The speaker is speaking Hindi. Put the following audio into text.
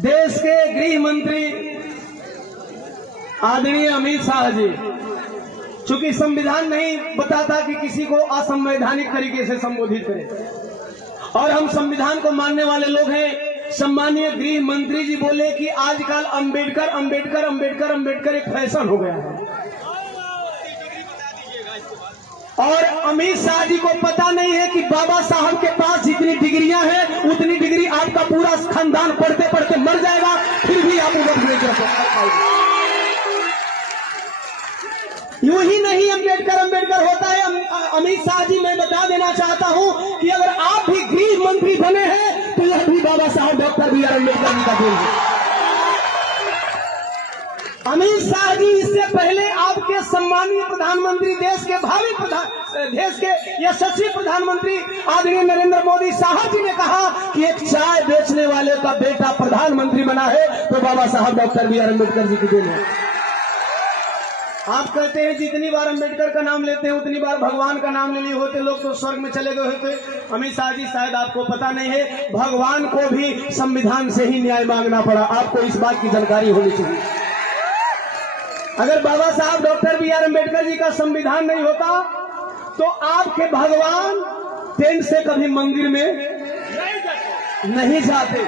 देश के गृह मंत्री आदरणीय अमित शाह जी, चूंकि संविधान नहीं बताता कि किसी को असंवैधानिक तरीके से संबोधित करें और हम संविधान को मानने वाले लोग हैं। सम्मानीय गृह मंत्री जी बोले कि आजकल अंबेडकर अंबेडकर अंबेडकर अंबेडकर एक फैशन हो गया है और अमित शाह जी को पता नहीं है कि बाबा साहब के पास जितनी डिग्रियां हैं उतनी डिग्री आपका पूरा खानदान पढ़ते पढ़ते मर जाएगा, फिर भी आप वोट नहीं कर पाएंगे। यूं ही नहीं अंबेडकर अंबेडकर होता है। अमित शाह जी, मैं बता देना चाहता हूं कि अगर आप भी गृह मंत्री बने हैं तो यह भी बाबा साहब doctor B are Ambedkar ji का देन है। अमित शाह जी, इससे पहले आपके सम्मानीय प्रधानमंत्री, देश के भावी देश के यशस्वी प्रधानमंत्री आदरणीय नरेंद्र मोदी साहब जी ने कहा कि एक चाय बेचने वाले का बेटा प्रधानमंत्री बना है तो बाबा साहब doctor B are Ambedkar ji की देन है। आप कहते हैं जितनी बार अंबेडकर का नाम लेते हैं उतनी बार भगवान का नाम ले लिए होते लोग तो स्वर्ग में चले गए होते। अमित शाह जी, शायद आपको पता नहीं है, भगवान को भी संविधान से ही न्याय मांगना पड़ा। आपको इस बात की जानकारी होनी चाहिए। अगर बाबा साहब doctor B are Ambedkar ji का संविधान नहीं होता तो आपके भगवान टेंट से कभी मंदिर में नहीं जाते।